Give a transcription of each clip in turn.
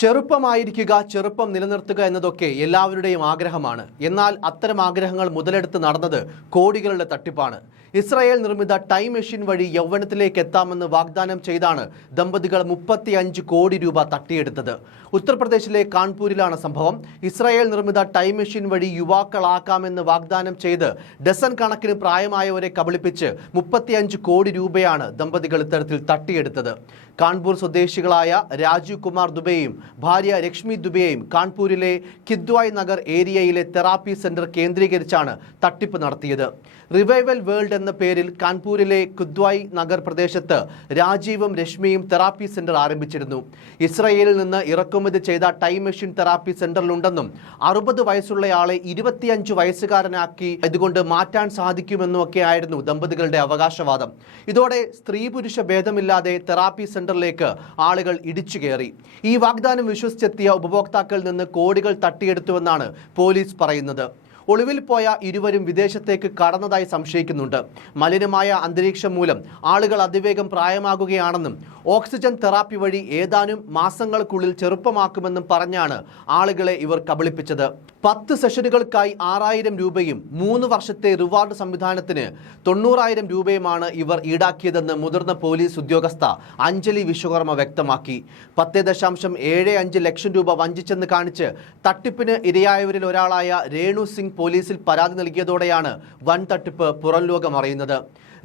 ചെറുപ്പമായിരിക്കുക ചെറുപ്പം നിലനിർത്തുക എന്നതൊക്കെ എല്ലാവരുടെയും ആഗ്രഹമാണ്. എന്നാൽ അത്തരം ആഗ്രഹങ്ങൾ മുതലെടുത്ത് നടന്നത് കോടികളുടെ തട്ടിപ്പാണ്. ഇസ്രായേൽ നിർമ്മിത ടൈം മെഷീൻ വഴി യൗവനത്തിലേക്ക് എത്താമെന്ന് വാഗ്ദാനം ചെയ്താണ് ദമ്പതികൾ മുപ്പത്തിയഞ്ച് കോടി രൂപ തട്ടിയെടുത്തത്. ഉത്തർപ്രദേശിലെ കാൺപൂരിലാണ് സംഭവം. ഇസ്രായേൽ നിർമ്മിത ടൈം മെഷീൻ വഴി യുവാക്കളാക്കാമെന്ന് വാഗ്ദാനം ചെയ്ത് ഡസൻ കണക്കിന് പ്രായമായവരെ കബളിപ്പിച്ച് മുപ്പത്തിയഞ്ച് കോടി രൂപയാണ് ദമ്പതികൾ ഇത്തരത്തിൽ തട്ടിയെടുത്തത്. കാൺപൂർ സ്വദേശികളായ രാജീവ് കുമാർ ദുബെയും ഭാര്യ രശ്മി ദുബെയും കാൺപൂരിലെ കിദ്വായ് നഗർ ഏരിയയിലെ തെറാപ്പി സെന്റർ കേന്ദ്രീകരിച്ചാണ് തട്ടിപ്പ് നടത്തിയത്. റിവൈവൽ വേൾഡ് എന്ന പേരിൽ കാൺപൂരിലെ കുദ്വായ് നഗർ പ്രദേശത്ത് രാജീവും രശ്മിയും തെറാപ്പി സെന്റർ ആരംഭിച്ചിരുന്നു. ഇസ്രയേലിൽ നിന്ന് ഇറക്കുമതി ചെയ്ത ടൈം മെഷീൻ തെറാപ്പി സെന്ററിലുണ്ടെന്നും അറുപത് വയസ്സുള്ളയാളെ ഇരുപത്തിയഞ്ച് വയസ്സുകാരനാക്കി ഇതുകൊണ്ട് മാറ്റാൻ സാധിക്കുമെന്നുമൊക്കെ ആയിരുന്നു ദമ്പതികളുടെ അവകാശവാദം. ഇതോടെ സ്ത്രീ പുരുഷ ഭേദമില്ലാതെ തെറാപ്പി സെന്ററിലേക്ക് ആളുകൾ ഇടിച്ചു കയറി. ഈ വാഗ്ദാനം വിശ്വസിച്ചെത്തിയ ഉപഭോക്താക്കളിൽ നിന്ന് കോടികൾ തട്ടിയെടുത്തുവെന്നാണ് പോലീസ് പറയുന്നത്. ഒളിവിൽ പോയ ഇരുവരും വിദേശത്തേക്ക് കടന്നതായി സംശയിക്കുന്നുണ്ട്. മലിനമായ അന്തരീക്ഷം മൂലം ആളുകൾ അതിവേഗം പ്രായമാകുകയാണെന്നും ഓക്സിജൻ തെറാപ്പി വഴി ഏതാനും മാസങ്ങൾക്കുള്ളിൽ ചെറുപ്പമാക്കുമെന്നും പറഞ്ഞാണ് ആളുകളെ ഇവർ കബളിപ്പിച്ചത്. പത്ത് സെഷനുകൾക്കായി ആറായിരം രൂപയും മൂന്ന് വർഷത്തെ റിവാർഡ് സംവിധാനത്തിന് തൊണ്ണൂറായിരം രൂപയുമാണ് ഇവർ ഈടാക്കിയതെന്ന് മുതിർന്ന പോലീസ് ഉദ്യോഗസ്ഥ അഞ്ജലി വിശ്വകർമ്മ വ്യക്തമാക്കി. പത്ത് ദശാംശം ഏഴ് അഞ്ച് ലക്ഷം രൂപ വഞ്ചിച്ചെന്ന് കാണിച്ച് തട്ടിപ്പിന് ഇരയായവരിൽ ഒരാളായ രേണു സിംഗ് പോലീസിൽ പരാതി നൽകിയതോടെയാണ് വൻ തട്ടിപ്പ് പുറം ലോകം അറിയുന്നത്.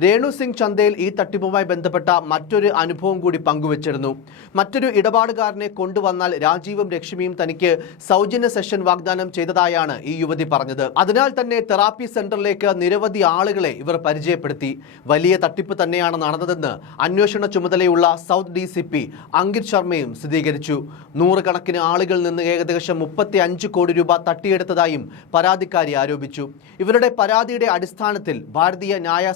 രേണു സിംഗ് ചന്ദേൽ ഈ തട്ടിപ്പുമായി ബന്ധപ്പെട്ട മറ്റൊരു അനുഭവം കൂടി പങ്കുവച്ചിരുന്നു. മറ്റൊരു ഇടപാടുകാരനെ കൊണ്ടുവന്നാൽ രാജീവും ലക്ഷ്മിയും തനിക്ക് സൗജന്യ സെഷൻ വാഗ്ദാനം ചെയ്തതായാണ് ഈ യുവതി പറഞ്ഞത്. അതിനാൽ തന്നെ തെറാപ്പി സെന്ററിലേക്ക് നിരവധി ആളുകളെ ഇവർ പരിചയപ്പെടുത്തി. വലിയ തട്ടിപ്പ് തന്നെയാണ് നടന്നതെന്ന് അന്വേഷണ ചുമതലയുള്ള south D C P Ankit ശർമ്മയും സ്ഥിരീകരിച്ചു. നൂറുകണക്കിന് ആളുകളിൽ നിന്ന് ഏകദേശം മുപ്പത്തി അഞ്ച് കോടി രൂപ തട്ടിയെടുത്തതായും പരാതിക്കാരി ആരോപിച്ചു. ഇവരുടെ പരാതിയുടെ അടിസ്ഥാനത്തിൽ ഭാരതീയ ന്യായ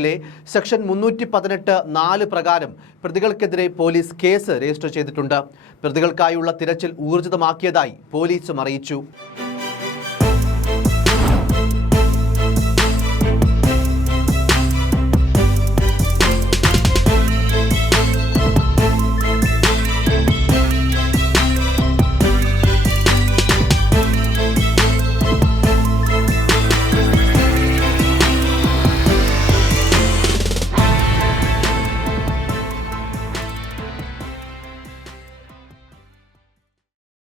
സംഹിതയിലെ സെക്ഷൻ മുന്നൂറ്റി പതിനെട്ട് നാല് പ്രകാരം പ്രതികൾക്കെതിരെ പോലീസ് കേസ് രജിസ്റ്റർ ചെയ്തിട്ടുണ്ട്. പ്രതികൾക്കായുള്ള തിരച്ചിൽ ഊർജിതമാക്കിയതായി പോലീസും അറിയിച്ചു.